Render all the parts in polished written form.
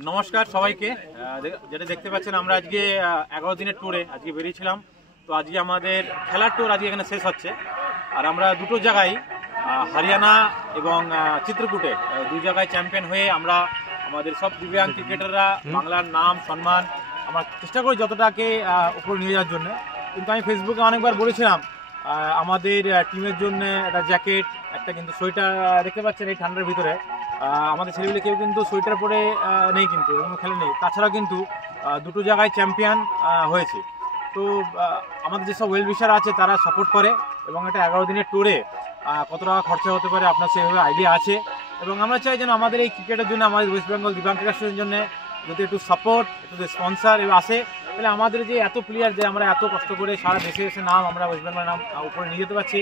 নমস্কার সবাইকে। যেটা দেখতে পাচ্ছেন আমরা আজকে 11 দিনের ট্যুরে আজকে বেরিয়েছিলাম। তো আজকে আমাদের খেলার ট্যুর আজকে এখানে শেষ হচ্ছে। আর আমরা দুটো জায়গায় হরিয়ানা এবং চিত্রকূটে দুই জায়গায় চ্যাম্পিয়ন হয়ে আমরা আমাদের সব দিব্যাঙ্গ ক্রিকেটাররা বাংলার নাম সম্মান আমরা চেষ্টা করি যতটাকে উপরে নিয়ে যাওয়ার জন্য। কিন্তু আমি ফেসবুকে অনেকবার বলেছিলাম আমাদের টিমের জন্য একটা জ্যাকেট, একটা কিন্তু সোয়েটার দেখতে পাচ্ছেন এই ঠান্ডার ভিতরে আমাদের ছেলেগুলো কেউ কিন্তু সোয়েটার পরে নেই, কিন্তু এরকম খেলে নেই। তাছাড়াও কিন্তু দুটো জায়গায় চ্যাম্পিয়ন হয়েছে। তো আমাদের যেসব ওয়েল উইশার আছে তারা সাপোর্ট করে এবং এটা 11 দিনের ট্যুরে কত টাকা খরচা হতে পারে আপনার সেইভাবে আইডিয়া আছে। এবং আমরা চাই যেন আমাদের এই ক্রিকেটের জন্য আমাদের ওয়েস্ট বেঙ্গল দিব্যাঙ্গ ক্রিকেটের জন্য যদি একটু সাপোর্ট, একটু স্পন্সার আসে, তাহলে আমাদের যে এত প্লেয়ার যে আমরা এত কষ্ট করে সারা দেশে এসে নাম আমরা ওয়েস্ট বেঙ্গলের নাম উপরে নিয়ে যেতে পারছি,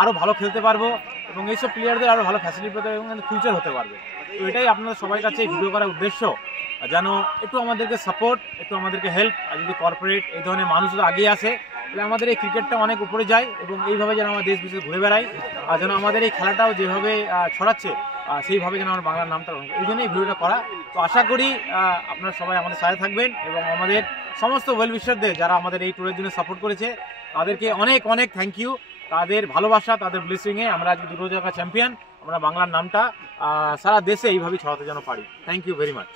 আরও ভালো খেলতে পারবো এবং এইসব প্লেয়ারদের আরও ভালো ফ্যাসিলিটি পেতে এবং ফিউচার হতে পারবে। তো এটাই আপনাদের সবাই কাছে ভিডিও করার উদ্দেশ্য, যেন একটু আমাদেরকে সাপোর্ট, একটু আমাদেরকে হেল্প। আর যদি কর্পোরেট এই ধরনের মানুষরা আগিয়ে আসে তাহলে আমাদের এই ক্রিকেটটা অনেক উপরে যায় এবং এইভাবে যেন আমরা দেশ বিদেশে ঘুরে বেড়াই, আর যেন আমাদের এই খেলাটাও যেভাবে ছড়াচ্ছে সেইভাবে যেন আমার বাংলার নামটা, এই জন্যই ভিডিওটা করা। তো আশা করি আপনারা সবাই আমাদের সাথে থাকবেন এবং আমাদের সমস্ত ওয়েল উইশারদের যারা আমাদের এই ট্যুরের জন্য সাপোর্ট করেছে তাদেরকে অনেক অনেক থ্যাংক ইউ। তাদের ভালোবাসা, তাদের ব্লেসিংয়ে আমরা আজকে দুটো জায়গা চ্যাম্পিয়ন, আমরা বাংলার নামটা সারা দেশে এইভাবেই ছড়াতে যেন পারি। Thank you very much.